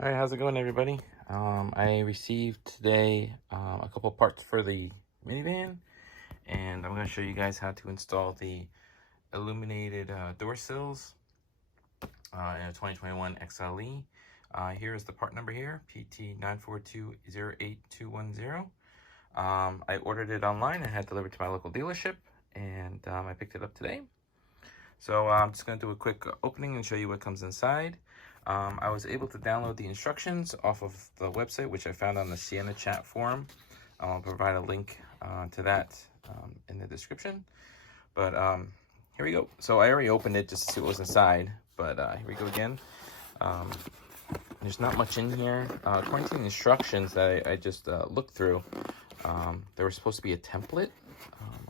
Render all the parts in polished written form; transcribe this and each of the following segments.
All right, how's it going, everybody? I received today a couple parts for the minivan, and I'm going to show you guys how to install the illuminated door sills in a 2021 XLE. Here is the part number here, pt942-08210. I ordered it online and had it delivered to my local dealership, and I picked it up today. So I'm just going to do a quick opening and show you what comes inside. I was able to download the instructions off of the website, which I found on the Sienna chat forum. I'll provide a link to that in the description. But here we go. So I already opened it just to see what was inside, but here we go again. There's not much in here. According to the instructions that I just looked through, there was supposed to be a template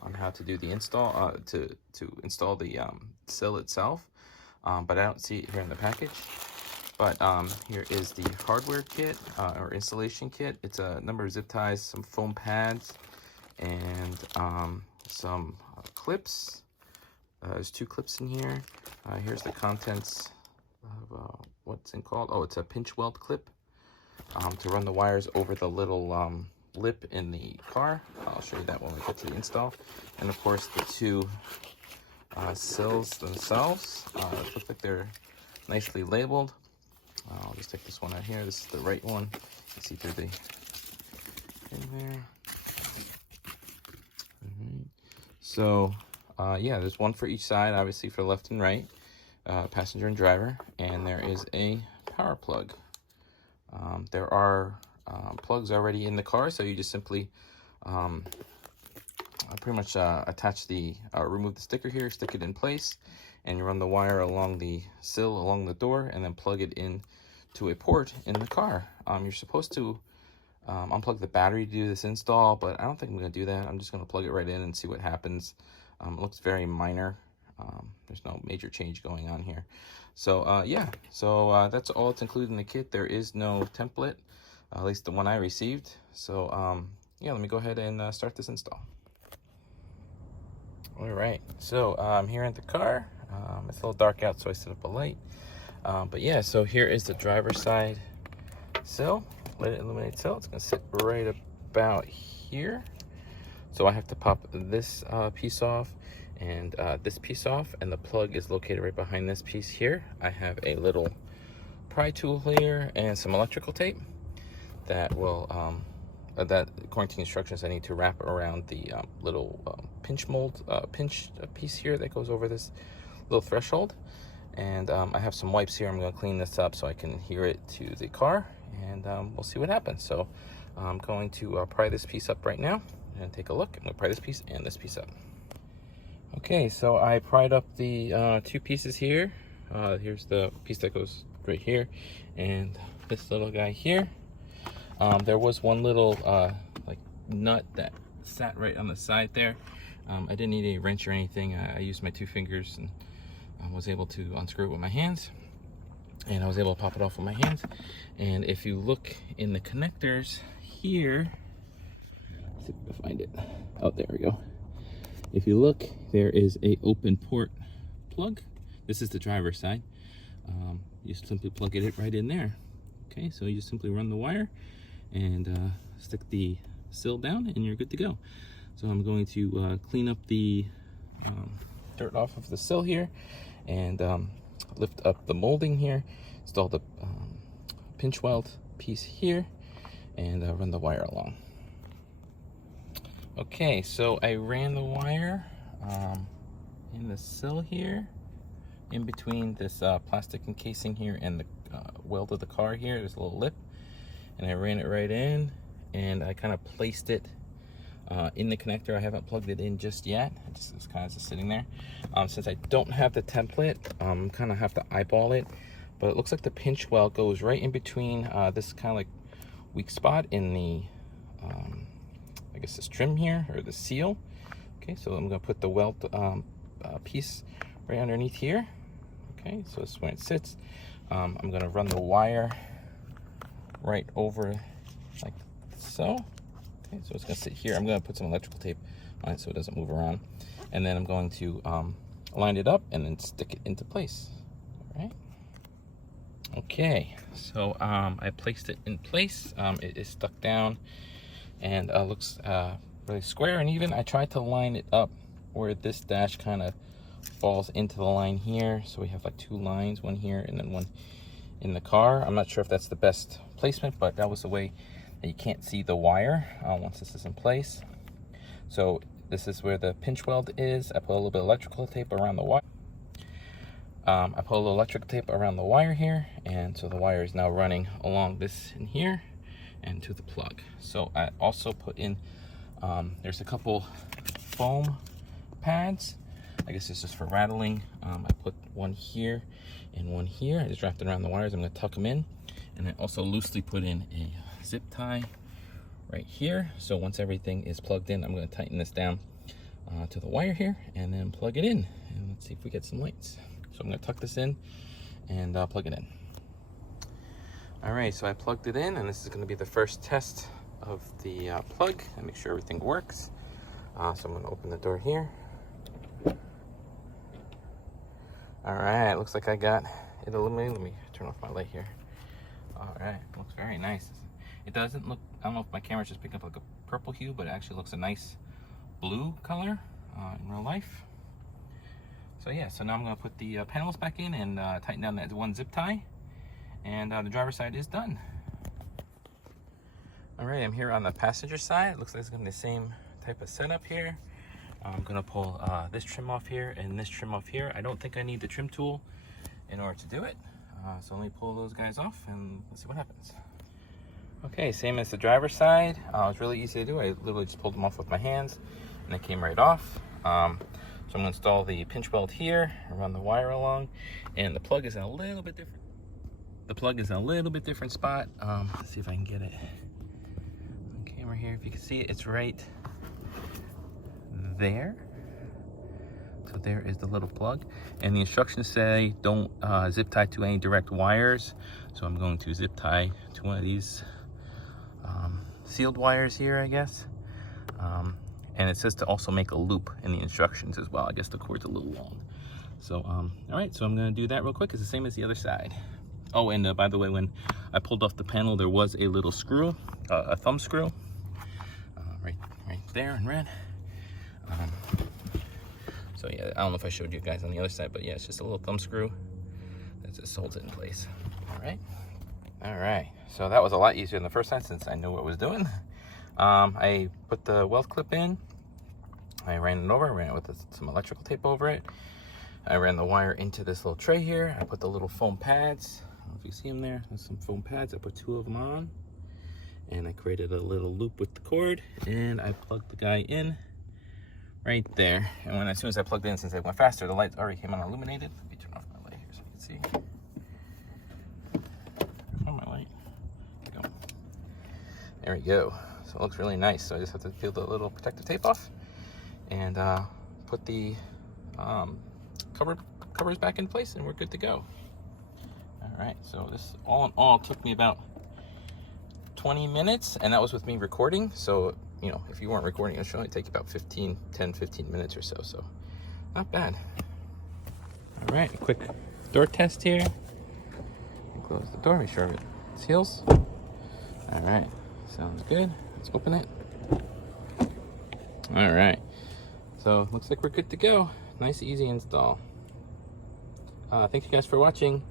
on how to do the install, to install the sill itself, but I don't see it here in the package. But here is the hardware kit or installation kit. It's a number of zip ties, some foam pads, and some clips. There's 2 clips in here. Here's the contents of what's it called. Oh, it's a pinch weld clip to run the wires over the little lip in the car. I'll show you that when we get to the install. And of course the 2 sills themselves. Look like they're nicely labeled. I'll just take this one out here. This is the right one. You can see through the in there. So yeah, there's one for each side, obviously for left and right, passenger and driver, and there is a power plug. There are plugs already in the car, so you just simply pretty much attach the remove the sticker here, stick it in place, and you run the wire along the sill along the door, and then plug it in to a port in the car. You're supposed to unplug the battery to do this install, but I don't think I'm going to do that. I'm just going to plug it right in and see what happens. It looks very minor. There's no major change going on here. So yeah, so that's all that's included in the kit. There is no template, at least the one I received. So yeah, let me go ahead and start this install. All right, so I'm here in the car. It's a little dark out, so I set up a light. But yeah, so here is the driver's side sill, illuminated sill. It's gonna sit right about here. So I have to pop this piece off and this piece off, and the plug is located right behind this piece here. I have a little pry tool here and some electrical tape that will, that according to the instructions, I need to wrap around the little pinch piece here that goes over this little threshold. And I have some wipes here. I'm going to clean this up so I can adhere it to the car, and we'll see what happens. So I'm going to pry this piece up right now and take a look. I'm going to pry this piece and this piece up. Okay, so I pried up the 2 pieces here. Here's the piece that goes right here, and this little guy here. There was one little like nut that sat right on the side there. I didn't need a wrench or anything. I used my 2 fingers and was able to unscrew it with my hands, and I was able to pop it off with my hands. And if you look in the connectors here, let's see if I can find it. Oh, there we go. If you look, there is a open port plug. This is the driver's side. You simply plug it right in there. Okay, so you just simply run the wire and stick the sill down, and you're good to go. So I'm going to clean up the dirt off of the sill here, and lift up the molding here, install the pinch weld piece here, and run the wire along. Okay, so I ran the wire in the sill here, in between this plastic encasing here and the weld of the car here. There's a little lip, and I ran it right in, and I kind of placed it in the connector. I haven't plugged it in just yet. It's kind of just sitting there. Since I don't have the template, kind of have to eyeball it, but it looks like the pinch weld goes right in between this kind of like weak spot in the I guess this trim here, or the seal. Okay, so I'm going to put the weld piece right underneath here. Okay, so this is where it sits. I'm going to run the wire right over like so. Okay, so it's going to sit here. I'm going to put some electrical tape on it so it doesn't move around. And then I'm going to line it up and then stick it into place. All right. Okay, so I placed it in place. It is stuck down and looks really square and even. I tried to line it up where this dash kind of falls into the line here. So we have like two lines, one here and then one in the car. I'm not sure if that's the best placement, but that was the way that you can't see the wire once this is in place. So this is where the pinch weld is. I put a little bit of electrical tape around the wire. I put a little electrical tape around the wire here, and so the wire is now running along this in here and to the plug. So I also put in, there's a couple foam pads. I guess it's just for rattling. I put one here and one here. I just wrapped it around the wires. I'm gonna tuck them in. And I also loosely put in a zip tie right here. So once everything is plugged in, I'm gonna tighten this down to the wire here and then plug it in. And let's see if we get some lights. So I'm gonna tuck this in and plug it in. All right, so I plugged it in, and this is gonna be the first test of the plug and make sure everything works. So I'm gonna open the door here. All right, looks like I got it illuminated. Let me turn off my light here. All right, looks very nice. It doesn't look, I don't know if my camera's just picking up like a purple hue, but it actually looks a nice blue color in real life. So yeah, so now I'm gonna put the panels back in and tighten down that one zip tie, and the driver's side is done. All right, I'm here on the passenger side. It looks like it's gonna be the same type of setup here. I'm gonna pull this trim off here and this trim off here. I don't think I need the trim tool in order to do it. So let me pull those guys off and let's see what happens. Okay, same as the driver's side. It was really easy to do. I literally just pulled them off with my hands and they came right off. So I'm gonna install the pinch weld here, run the wire along, and the plug is in a little bit different. The plug is in a little bit different spot. Let's see if I can get it on camera here. If you can see it, it's right there. So there is the little plug. And the instructions say don't zip tie to any direct wires. So I'm going to zip tie to one of these sealed wires here, I guess. And it says to also make a loop in the instructions as well. I guess the cord's a little long. So, all right, so I'm gonna do that real quick. It's the same as the other side. Oh, and by the way, when I pulled off the panel, there was a little screw, a thumb screw, right there in red. So yeah, I don't know if I showed you guys on the other side, but yeah, it's just a little thumb screw that just holds it in place. All right, so that was a lot easier than the first time since I knew what I was doing. I put the weld clip in, I ran it over, ran it with some electrical tape over it. I ran the wire into this little tray here. I put the little foam pads, I don't know if you see them there, there's some foam pads. I put 2 of them on, and I created a little loop with the cord, and I plugged the guy in right there. And as soon as I plugged in, since it went faster, the lights already came on illuminated. Let me turn off my light here so you can see. My light. There we go. So it looks really nice. So I just have to peel the little protective tape off and put the covers back in place, and we're good to go. All right, so this all in all took me about 20 minutes, and that was with me recording. So, you know, if you weren't recording, it should only take about 10, 15 minutes or so. So not bad. All right, a quick door test here. Close the door, make sure it seals. All right, sounds good. Let's open it. All right, so looks like we're good to go. Nice, easy install. Thank you guys for watching.